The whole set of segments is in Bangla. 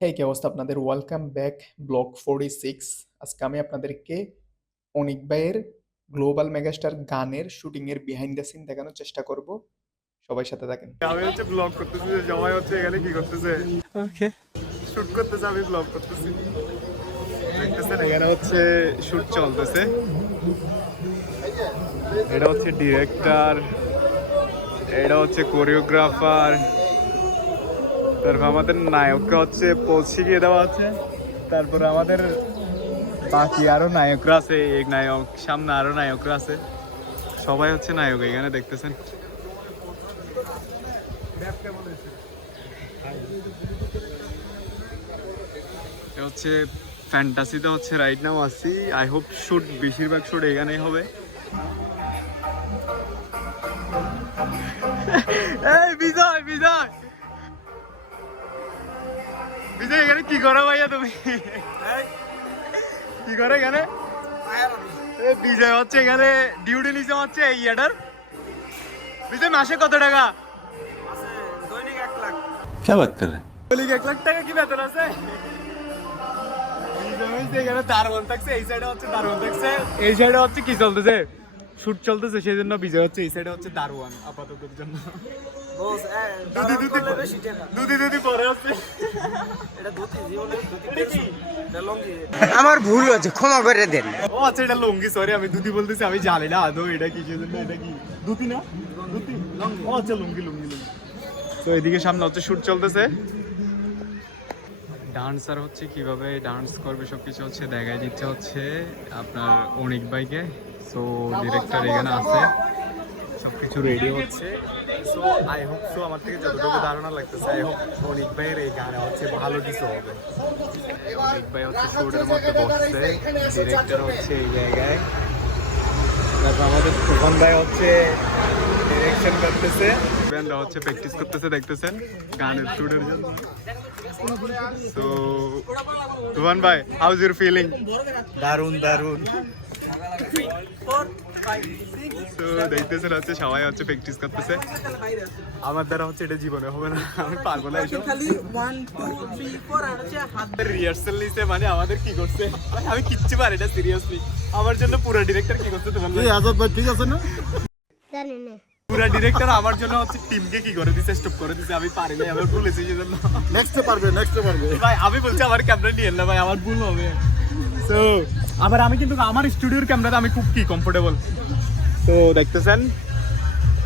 হ্যাঁ, কি অবস্থা আপনাদের? Welcome back block 46। আজকে আমি আপনাদেরকে অনিক ভাইয়ের গ্লোবাল মেগাস্টার গানের শুটিং এর বিহাইন্ড দ্য সিন দেখানোর চেষ্টা করব। সবাই সাথে থাকেন। আমি হচ্ছে ব্লগ করতেছি, সবাই হচ্ছে এখানে কি করতেছে, ওকে শুট করতেছে, আমি ব্লগ করতেছি। দেখতেছেন এখানে হচ্ছে শুট চলতেছে। এটা হচ্ছে ডিরেক্টর, এটা হচ্ছে কোরিওগ্রাফার, তারপর আমাদের নায়ককে হচ্ছে পোজ শিখিয়ে দেওয়া আছে। তারপরে আমাদের বাকি আরো নায়করা আছে, এক নায়ক সামনে আরো নায়করা আছে, সবাই হচ্ছে নায়ক এখানে দেখতেছেন। হচ্ছে ফ্যান্টাসিতে হচ্ছে রাইট নাও আছি। আই হোপ শুট, বেশিরভাগ শুট এখানেই হবে। এই বিজয় বিজয় বিজয়, এখানে কি করো ভাইয়া তুমি? কি করে এখানে? বিজয় হচ্ছে এখানে ডিউটি নিচে হচ্ছে এই ইয়াটার। বিজয় মাসে কত টাকা? क्या बात कर रहे हैं? দৈনিক 1 লাখ টাকা কি বেতন আছে? বিজয় হচ্ছে এখানে দারোয়ান থাকছে, এই সাইডে হচ্ছে দারোয়ান থাকছে, এই সাইডে হচ্ছে কি চলতেছে, শুট চলতেছে, সেই জন্য বিজয় হচ্ছে এই সাইডে হচ্ছে দারোয়ান আপাততের জন্য। দুদি পরে হচ্ছে আমার ভুল হচ্ছে, ক্ষমা করে দেন। ও আচ্ছা, এটা লুঙ্গি, সরি আমি দুদি বলতেছি, আমি জানি না আদৌ এটা কি সেজন্য। এটা কি দুতি না? দুতি, ও আচ্ছা লুঙ্গি লুঙ্গি লুঙ্গি। তো এদিকে সামনে হচ্ছে শুট চলতেছে। ডান্সার হচ্ছে কিভাবে ডান্স করবে সবকিছু হচ্ছে দেখাই দিচ্ছে হচ্ছে আপনার অনিক ভাইকে। সো ডিরেক্টর এখানে আছে, সবকিছু রেডি হচ্ছে। সো আই হোপ সো, আমার থেকে যতটুকু ধারণা লাগতেছে, আই হোপ অনিক ভাইয়ের এই গানে হচ্ছে ভালো কিছু হবে। অনিক ভাই হচ্ছে শুটের মধ্যে বসছে, ডিরেক্টর হচ্ছে এই জায়গায়, তারপর আমাদের তুফান ভাই হচ্ছে ডিরেকশন করতেছে, ব্যান্ডরা হচ্ছে প্র্যাকটিস করতেছে, দেখতেছেন গানের শুটের জন্য। সো তুফান ভাই, হাউ ইজ ইউর ফিলিং? দারুন দারুন। তো দেখতেছেন হচ্ছে সবাই হচ্ছে প্র্যাকটিস করতেছে। আমার দ্বারা হচ্ছে এটা জীবনে হবে না, আমি পারবো না এসব। রিহার্সাল নিতে মানে আমাদের কি করছে, আমি কিচ্ছু পারি না সিরিয়াসলি। আমার জন্য পুরো ডিরেক্টর কি করছে তোমার আজাদ ভাই ঠিক আছে না? জানি না। পুরো ডিরেক্টর আমার জন্য হচ্ছে টিমকে কি করে দিছে, স্টপ করে দিছে। আমি পারি না, আমার ভুল হয়েছে এই জন্য। নেক্সটে পারবে, নেক্সটে পারবে। ভাই আমি বলছি আমার ক্যামেরা নিয়ে না ভাই, আমার ভুল হবে। সো আবার আমি কিন্তু আমার স্টুডিওর ক্যামেরাতে আমি খুব কি কমফোর্টেবল। তো দেখতেছেন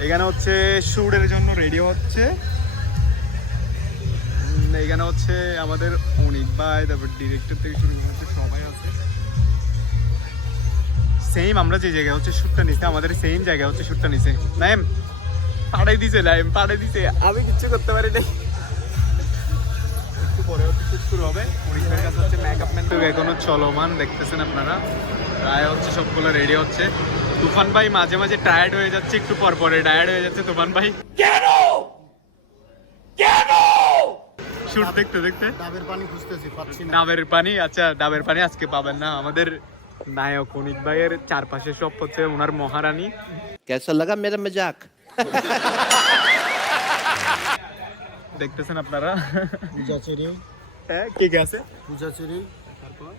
এখানে হচ্ছে শুটের জন্য রেডি হচ্ছে। এখানে হচ্ছে আমাদের অনিক ভাই, তারপর ডিরেক্টর থেকে শুরু হচ্ছে সবাই আছে। সেম আমরা যে জায়গায় হচ্ছে শুটটা নিছে, আমাদের সেম জায়গায় হচ্ছে শুটটা নিছে। নাইম পাড়াই দিছে, নাইম পাড়াই দিছে, আমি কিচ্ছু করতে পারি নাই। একটু পরে হচ্ছে শুট শুরু হবে। অনিক ভাইয়ের কাছে হচ্ছে মেকআপ ম্যান তো এখনো চলমান, দেখতেছেন আপনারা। প্রায় হচ্ছে সবগুলো রেডি হচ্ছে। তুফান ভাই মাঝে মাঝে টায়ার্ড হয়ে যাচ্ছে, একটু পর পরে টায়ার্ড হয়ে যাচ্ছে তুফান ভাই। কেন কেন শুট দেখতে দেখতে ডাবের পানি খুঁজতেছি, পাচ্ছি না। ডাবের পানি, আচ্ছা ডাবের পানি আজকে পাবেন না। আমাদের নায়ক অনিক ভাইয়ের চারপাশে সব হচ্ছে ওনার মহারানী। कैसा लगा मेरा मजाक? দেখতেছেন আপনারা। পূজা চেরি, হ্যাঁ কে কে আছে? পূজা চেরি, তারপর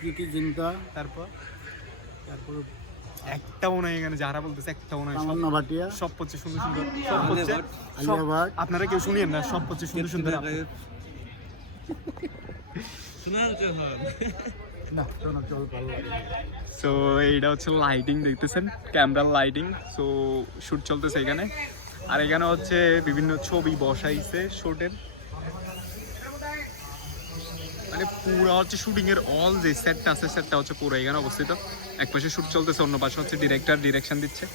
প্রীতি জিন্তা, তারপর একটাও নাই এখানে, যারা বলতেছে একটাও নাই। তামান্না ভাটিয়া, সব হচ্ছে সুন্দর সুন্দর, সব হচ্ছে আলিয়া ভাট। আপনারা কেউ শুনিয়েন না, সব হচ্ছে সুন্দর সুন্দর। না শোনা চল, ভালো লাগে। সো এইটা হচ্ছে লাইটিং, দেখতেছেন ক্যামেরার লাইটিং। সো শুট চলতেছে এখানে, আর এখানে হচ্ছে বিভিন্ন ছবি বসাইছে শুটের, মানে পুরো হচ্ছে শুটিং এর অল যে সেটটা আছে সেটটা হচ্ছে পুরো এখানে অবস্থিত। এক পাশে শুট চলতেছে, অন্য পাশে হচ্ছে ডিরেক্টর ডিরেকশন দিচ্ছে।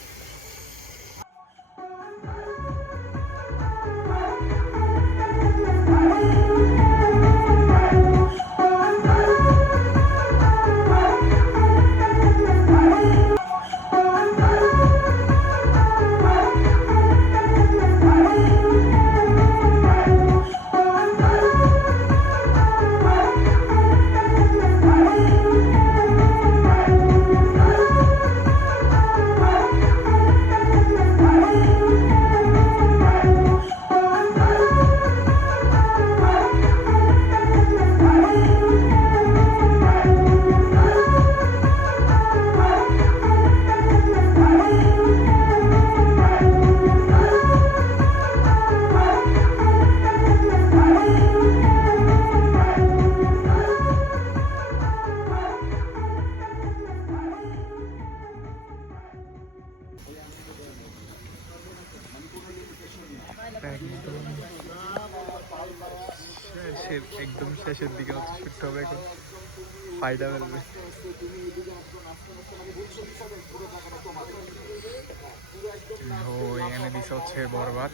একদম শেষের দিকে হচ্ছে শুট হবে এখন ফাইডা বেরোবে ও এখানে দিছে হচ্ছে বরবাদ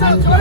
Nacho,